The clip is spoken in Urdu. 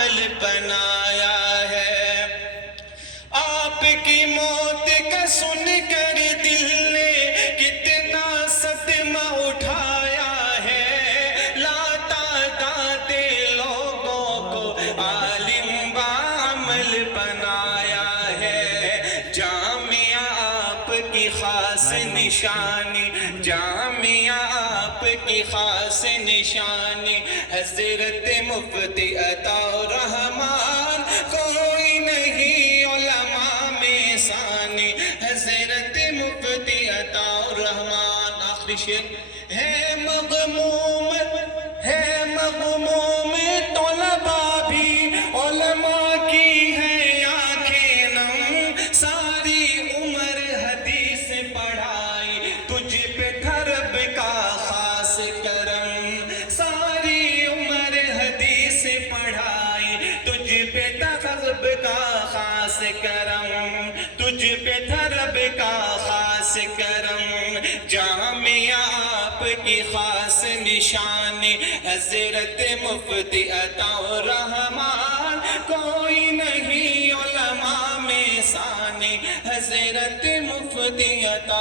عمل بنایا ہے۔ آپ کی موت کا سن کر دل نے کتنا صدمہ اٹھایا ہے، لاتعداد لوگوں کو عالم بعمل بنایا ہے۔ جامعہ آپ کی خاص نشانی، جامعہ آپ کی خاص نشانی، حضرت مفتی عطا الرحمن کوئی نہیں علماء میں ثانی، حضرت مفتی عطا الرحمن۔ آخری شعر ہے مغموم طلباء بھی علماء کی ہے آنکھیں نم، ساری عمر حدیث پڑھائی تجھ پہ تھا رب کا خاص کرم، ساری عمر حدیث پڑھائی تجھ پہ تھا رب کا خاص کرم، تجھ پہ تھا رب کا خاص کرم۔ جامعہ آپ کی خاص نشانی، حضرت مفتی عطا الرحمن کوئی نہیں علماء میں ثانی، حضرت مفتی عطا